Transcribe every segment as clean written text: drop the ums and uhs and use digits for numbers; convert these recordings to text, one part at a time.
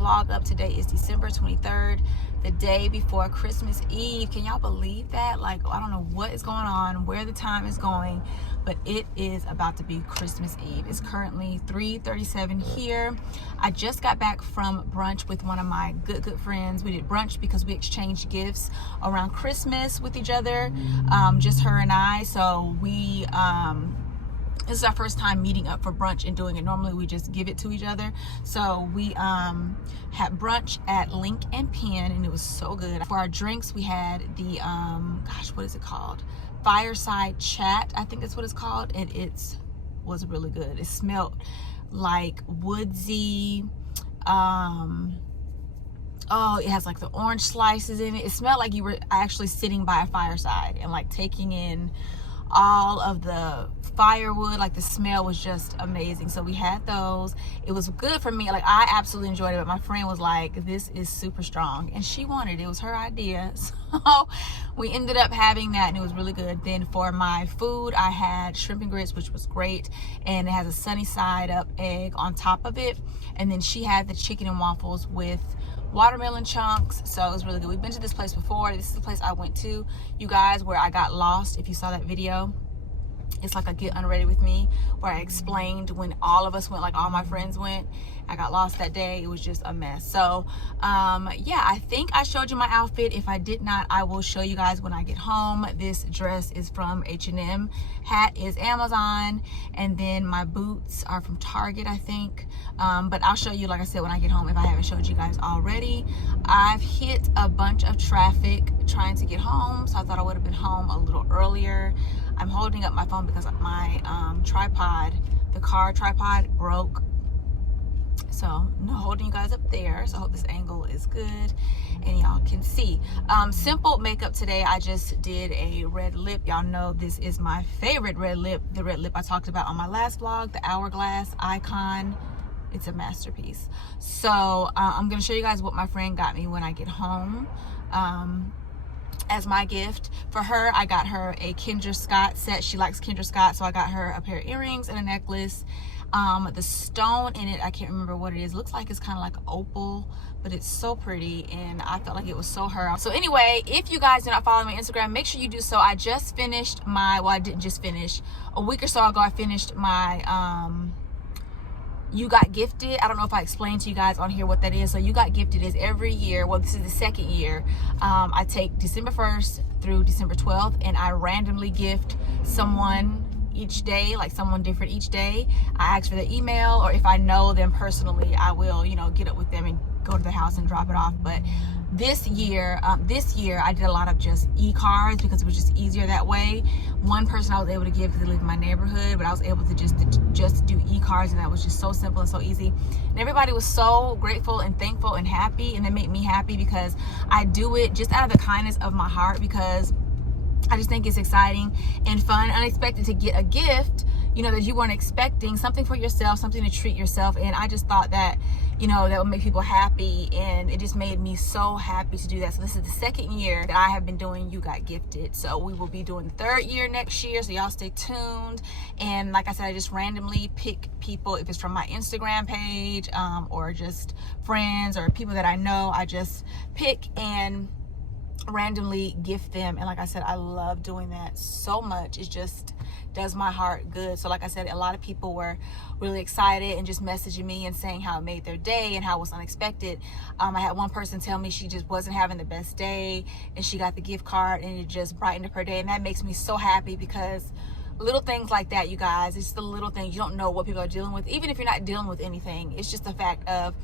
vlog up. Today is December 23rd, the day before Christmas Eve. Can y'all believe that? Like, I don't know what is going on, where the time is going, but it is about to be Christmas Eve. It's currently 3:37 here. I just got back from brunch with one of my good friends. We did brunch because we exchanged gifts around Christmas with each other, just her and I. So we this is our first time meeting up for brunch and doing it. Normally we just give it to each other. So we had brunch at Link and Pen, and it was so good. For our drinks, we had the gosh, what is it called? Fireside Chat, I think that's what it's called, and it was really good. It smelled like woodsy. Oh, it has like the orange slices in it. It smelled like you were actually sitting by a fireside and like taking in all of the firewood. Like, the smell was just amazing. So we had those. It was good for me. Like, I absolutely enjoyed it, but my friend was like, this is super strong, and she wanted it. It was her idea. So we ended up having that, and it was really good. Then for my food, I had shrimp and grits, which was great, and it has a sunny side up egg on top of it. And then she had the chicken and waffles with watermelon chunks. So it was really good. We've been to this place before. This is the place I went to, you guys, where I got lost. If you saw that video, it's like a Get Unready With Me, where I explained when all of us went, like all my friends went. I got lost that day. It was just a mess. So yeah, I think I showed you my outfit. If I did not, I will show you guys when I get home. This dress is from H&M, hat is Amazon, and then my boots are from Target, I think. But I'll show you, like I said, when I get home, if I haven't showed you guys already. I've hit a bunch of traffic trying to get home, so I thought I would have been home a little earlier. I'm holding up my phone because my tripod, the car tripod, broke. So no holding you guys up there. So I hope this angle is good and y'all can see. Simple makeup today. I just did a red lip. Y'all know this is my favorite red lip. The red lip I talked about on my last vlog, the Hourglass Icon. It's a masterpiece. So I'm gonna show you guys what my friend got me when I get home. As my gift for her, I got her a Kendra Scott set. She likes Kendra Scott, so I got her a pair of earrings and a necklace. The stone in it, I can't remember what it is. Looks like it's kind of like opal, but it's so pretty, and I felt like it was so her. So anyway, if you guys do not follow me on Instagram, make sure you do so. I just finished my, well, I didn't just finish. A week or so ago, I finished my You Got Gifted. I don't know if I explained to you guys on here what that is. So You Got Gifted is every year, well, this is the second year. I take December 1st through December 12th, and I randomly gift someone each day, like someone different each day. I ask for their email, or if I know them personally, I will, you know, get up with them and go to the house and drop it off. But this year I did a lot of just e-cards because it was just easier that way. One person I was able to give because they live in my neighborhood, but I was able to just do e-cards, and that was just so simple and so easy. And everybody was so grateful and thankful and happy, and it made me happy because I do it just out of the kindness of my heart, because I just think it's exciting and fun, unexpected to get a gift, you know, that you weren't expecting, something for yourself, something to treat yourself. And I just thought that, you know, that would make people happy, and it just made me so happy to do that. So this is the second year that I have been doing You Got Gifted. So we will be doing the third year next year, so y'all stay tuned. And like I said, I just randomly pick people, if it's from my Instagram page, or just friends or people that I know. I just pick and randomly gift them. And like I said, I love doing that so much. It just does my heart good. So like I said, a lot of people were really excited and just messaging me and saying how it made their day and how it was unexpected. I had one person tell me she just wasn't having the best day, and she got the gift card and it just brightened up her day. And that makes me so happy, because little things like that, you guys, it's the little things. You don't know what people are dealing with, even if you're not dealing with anything. It's just the fact of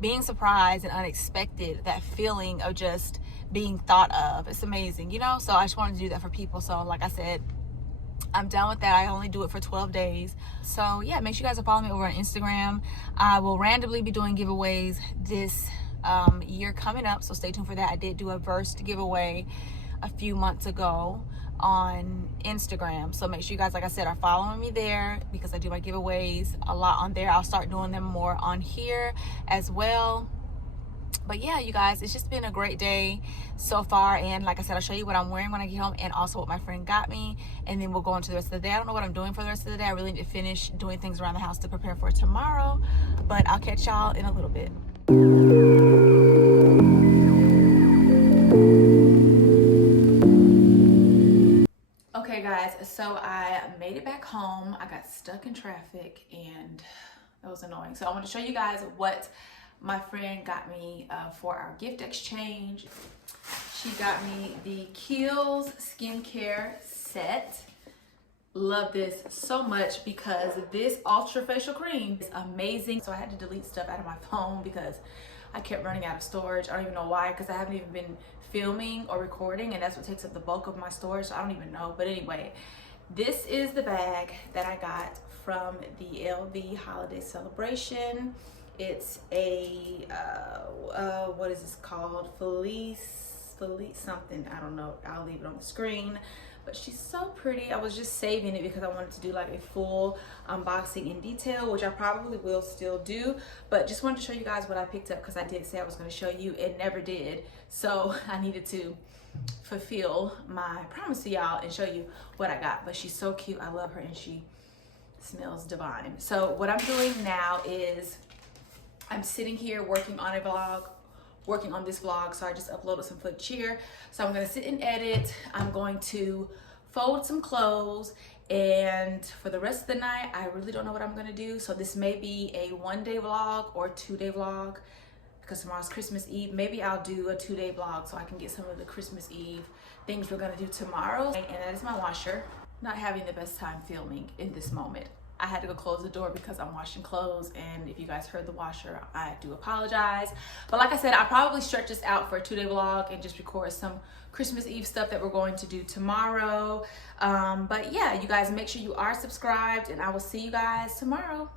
being surprised and unexpected, that feeling of just being thought of. It's amazing, you know. So I just wanted to do that for people. So like I said, I'm done with that. I only do it for 12 days. So yeah, make sure you guys are following me over on Instagram. I will randomly be doing giveaways this year coming up, so stay tuned for that. I did do a versed giveaway a few months ago on Instagram, so make sure you guys, like I said, are following me there, because I do my giveaways a lot on there. I'll start doing them more on here as well. But yeah, you guys, it's just been a great day so far. And like I said, I'll show you what I'm wearing when I get home, and also what my friend got me, and then we'll go on to the rest of the day. I don't know what I'm doing for the rest of the day. I really need to finish doing things around the house to prepare for tomorrow, but I'll catch y'all in a little bit. it back home. I got stuck in traffic and it was annoying. So I want to show you guys what my friend got me for our gift exchange. She got me the Kiehl's skincare set. Love this so much because this ultra facial cream is amazing. So I had to delete stuff out of my phone because I kept running out of storage. I don't even know why, because I haven't even been filming or recording, and that's what takes up the bulk of my storage. So I don't even know. But anyway, this is the bag that I got from the LV holiday celebration. It's a what is this called? Felice something, I don't know. I'll leave it on the screen. But she's so pretty. I was just saving it because I wanted to do like a full unboxing in detail, which I probably will still do. But just wanted to show you guys what I picked up because I did say I was going to show you. It never did. So I needed to fulfill my promise to y'all and show you what I got. But she's so cute. I love her and she smells divine. So what I'm doing now is I'm sitting here working on a vlog, working on this vlog. So I just uploaded some footage here. So I'm gonna sit and edit. I'm going to fold some clothes, and for the rest of the night, I really don't know what I'm gonna do. So this may be a 1-day vlog or 2-day vlog because tomorrow's Christmas Eve. Maybe I'll do a 2-day vlog so I can get some of the Christmas Eve things we're gonna do tomorrow. And that is my washer. Not having the best time filming in this moment. I had to go close the door because I'm washing clothes, and if you guys heard the washer, I do apologize. But like I said, I'll probably stretch this out for a 2-day vlog and just record some Christmas Eve stuff that we're going to do tomorrow. But yeah, you guys make sure you are subscribed, and I will see you guys tomorrow.